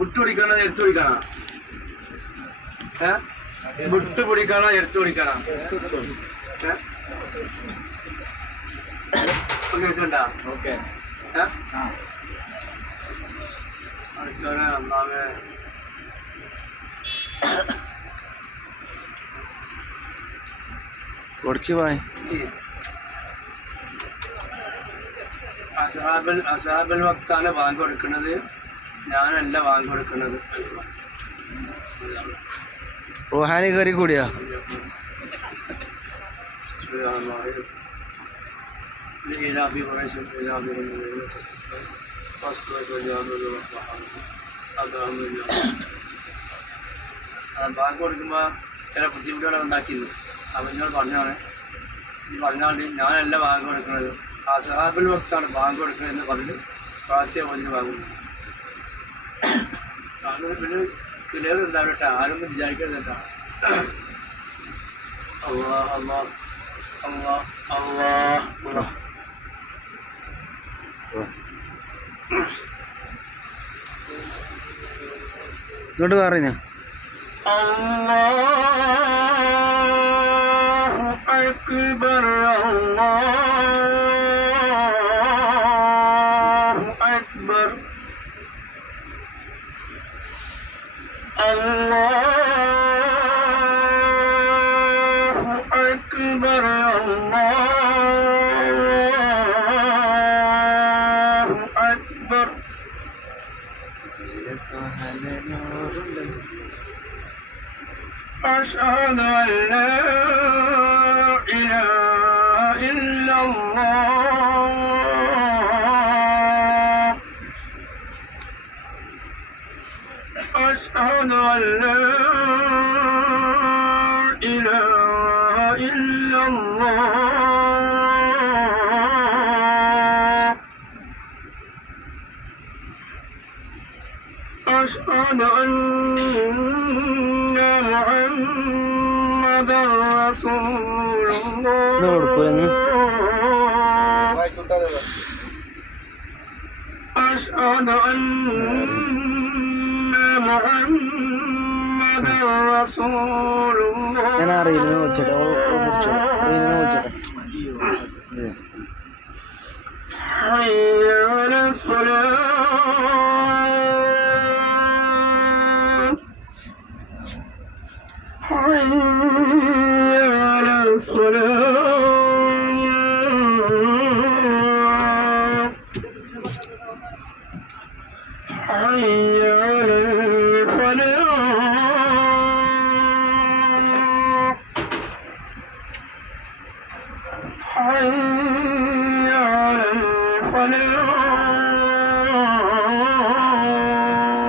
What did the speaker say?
വിട്ടുപിടിക്കണോ എടുത്തു പിടിക്കണോ? വിട്ടുപിടിക്കണോ എടുത്തു പിടിക്കണോ? കേൾക്കണ്ട? ഓക്കെ. അടിച്ചോനെ ഒന്നാമേ കൊടുക്കി പോയി. അസാബൽ വക്താണ് ബാങ്ക് കൊടുക്കുന്നത്, ഞാനല്ല ബാങ്ക് കൊടുക്കുന്നത്. റുഹാനി കയറി കൂടിയാ? ബാങ്ക് കൊടുക്കുമ്പോൾ ചില ബുദ്ധിമുട്ടുകൾ ഉണ്ടാക്കിയിരുന്നു. അപ്പം എന്നോട് പറഞ്ഞാണ്, ഈ പറഞ്ഞാണ്ട് ഞാനല്ല ബാങ്ക് കൊടുക്കുന്നത്, അസ്ഹാബുൽ വക്താണ് ബാങ്ക് കൊടുക്കുന്നത് എന്ന് പറഞ്ഞിട്ട് പ്രാർത്ഥന പോലും ബാങ്ക് പിന്നെ ക്ലിയർ ഉണ്ടാവട്ടെ, ആരൊന്നും വിചാരിക്കരുത് കേട്ടോ. അല്ലാഹ് അല്ലാഹ് അല്ലാഹ് അല്ലാഹ് അല്ലാഹ്. ഇങ്ങോട്ട് പറഞ്ഞു. അല്ലാഹു അക്ബർ അല്ലാഹു അക്ബർ അല്ലാഹു അക്ബർ അല്ലാഹു അക്ബർ. أشهد أن لا إله إلا الله. أشهد أن لا إله إلا الله. أشهد أن محمد رسول الله. أشهد أن محمد رسول الله. ഞാൻ ആ റീലിനെ വിളിച്ചോട്ടെ, റീലിനെ വിളിച്ചോട്ടെ. حي على الصلاة. حي على الصلاة. حي على الفلاح. حي على الفلاح.